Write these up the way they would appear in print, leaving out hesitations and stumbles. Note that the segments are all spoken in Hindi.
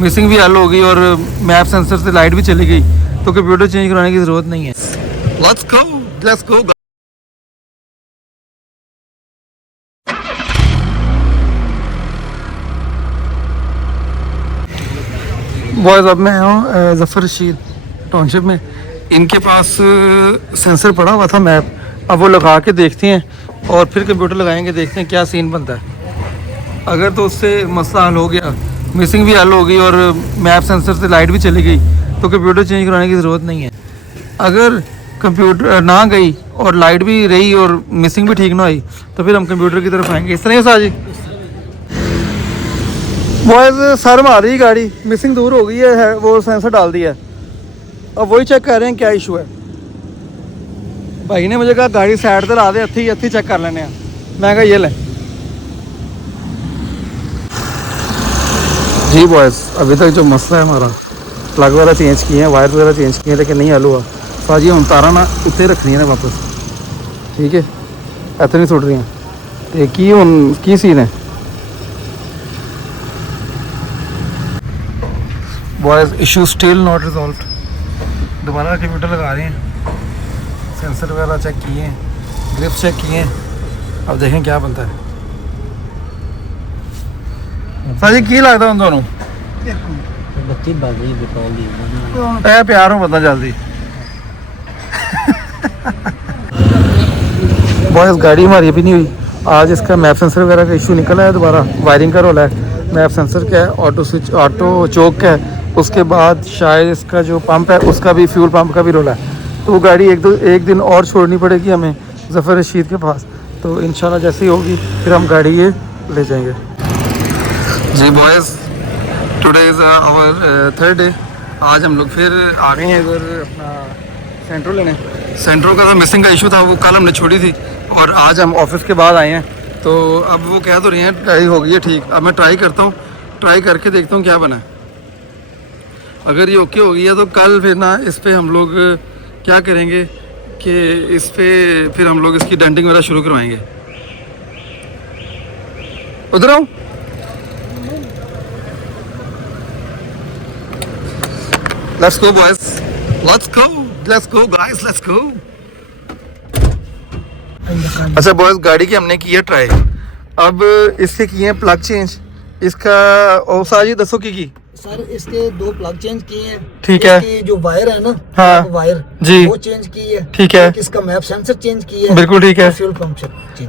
मिसिंग भी हल हो गई और मैप सेंसर से लाइट भी चली गई, तो कंप्यूटर चेंज कराने की ज़रूरत नहीं है। Let's go. बॉयज़ अब मैं आया हूँ ज़फ़र रशीद टाउनशिप में। इनके पास सेंसर पड़ा हुआ था मैप, अब वो लगा के देखते हैं और फिर कंप्यूटर लगाएंगे, देखते हैं क्या सीन बनता है। अगर तो उससे मसला हल हो गया, मिसिंग भी हल हो गई और मैप सेंसर से लाइट भी चली गई, तो कंप्यूटर चेंज कराने की ज़रूरत नहीं है। अगर कंप्यूटर ना गई और लाइट भी रही और मिसिंग भी ठीक ना हुई, तो फिर हम कंप्यूटर की तरफ आएंगे। इस तरह से जी बॉयज़ सर मार रही गाड़ी, मिसिंग दूर हो गई है, वो सेंसर डाल दिया है, अब वही चेक कर रहे हैं क्या इशू है। भाई ने मुझे कहा गाड़ी साइड पर ला दे, हथी चेक कर लेने। मैं कहा ये लें जी। बॉयज़ अभी तक जो मसला है हमारा, प्लग वगैरह चेंज किए हैं, वायर वगैरह चेंज किए हैं, लेकिन नहीं हल हुआ। साजी हम तारा ना उत्ते रखनी है वापस, ठीक है, इतने नहीं सुट रही हैं तो की हूँ की सीन है। Boys issue still not resolve. दोबारा कंप्यूटर लगा रहे हैं, सेंसर वगैरह चेक किए हैं, ग्रिप चेक किए हैं, अब देखें क्या बनता है। साजी की लगता उन दोनों प्यार हो बंदा जल्दी। बॉयज़ गाड़ी हमारी अभी नहीं हुई। आज इसका मैप सेंसर वगैरह का इशू निकला है, दोबारा वायरिंग का रोला है। मैप सेंसर का है, ऑटो स्विच, ऑटो चौक का है, उसके बाद शायद इसका जो पंप है उसका भी, फ्यूल पंप का भी रोला है। तो वो गाड़ी एक दिन और छोड़नी पड़ेगी हमें ज़फ़र रशीद के पास, तो इंशाल्लाह जैसी होगी फिर हम गाड़ी ये ले जाएंगे जी। Boys today is our third day. आज हम लोग फिर आ गए हैं इधर अपना सेंट्रो लेने। सेंट्रो का तो मिसिंग का इशू था, वो कल हमने छोड़ी थी और आज हम ऑफिस के बाद आए हैं। तो अब वो कह तो रही हैं ट्राई हो गई है ठीक। अब मैं ट्राई करता हूँ, ट्राई करके देखता हूँ क्या बना है। अगर ये ओके हो गई है तो कल फिर ना इस पर हम लोग क्या करेंगे कि इस पर फिर हम लोग इसकी डेंटिंग वगैरह शुरू करवाएंगे। उधर आऊँ, let's go boys, let's go guys, let's go. अच्छा बॉयज, गाड़ी की हमने की है ट्राई, अब इससे किए हैं प्लग चेंज। इसका और साजी दसो की सर इसके 2 प्लग चेंज किए हैं, ठीक है। इसकी जो वायर है ना, हाँ वायर जी, वो चेंज की है, ठीक है। इसका मैप सेंसर चेंज किया है, बिल्कुल ठीक है। फ्यूल पंप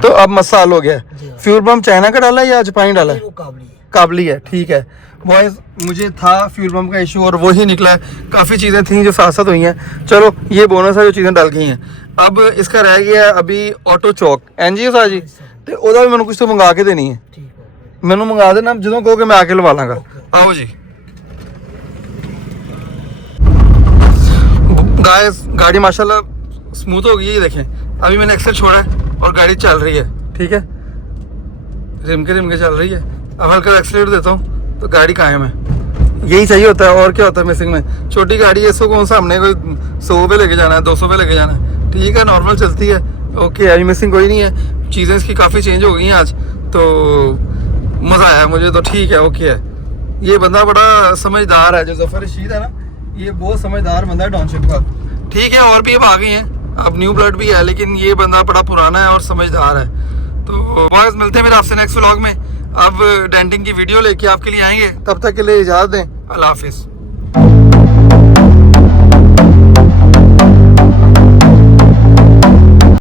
तो अब मसला हल हो गया। फ्यूल पंप चाइना का डाला है या जापानी डाला है? वो काबली है, ठीक है। बॉयज मुझे था फ्यूल पंप का इशू और वही निकला है। काफ़ी चीज़ें थी जो साथ साथ हुई हैं, चलो ये बोनस है जो चीज़ें डल गई हैं। अब इसका रह गया अभी ऑटो चौक एनजीओ सा जी, तो ਉਹਦਾ भी मैंने कुछ तो मंगा के देनी है। मैंने मंगा देना, ਜਦੋਂ कहोगे मैं आके लवा लाँगा। आओ जी गाइस, गाड़ी माशाल्लाह स्मूथ हो गई है, देखें। अभी मैंने एक्सेल छोड़ा है और गाड़ी चल रही है, ठीक है, रिम के चल रही है। अब हल्का एक्सीलेटर देता हूँ तो गाड़ी कायम है। यही चाहिए होता है, और क्या होता है मिसिंग में। छोटी गाड़ी है, इसको कौन सा हमने कोई 100 पे लेके जाना है, 200 पे लेके जाना है, ठीक है, नॉर्मल चलती है, ओके। अभी मिसिंग कोई नहीं है, चीज़ें इसकी काफ़ी चेंज हो गई हैं आज, तो मज़ा आया मुझे, तो ठीक है, ओके है। ये बंदा बड़ा समझदार है, जो ज़फ़र रशीद है ना, ये बहुत समझदार बंदा है टाउनशिप का, ठीक है। और भी अब आ गई हैं, अब न्यू ब्लड भी है, लेकिन ये बंदा बड़ा पुराना है और समझदार है। तो बॉयज मिलते हैं मेरे आपसे नेक्स्ट व्लॉग में। अब डेंटिंग की वीडियो लेके आपके लिए आएंगे, तब तक के लिए इजाज़त दें, अल्लाह हाफिज़।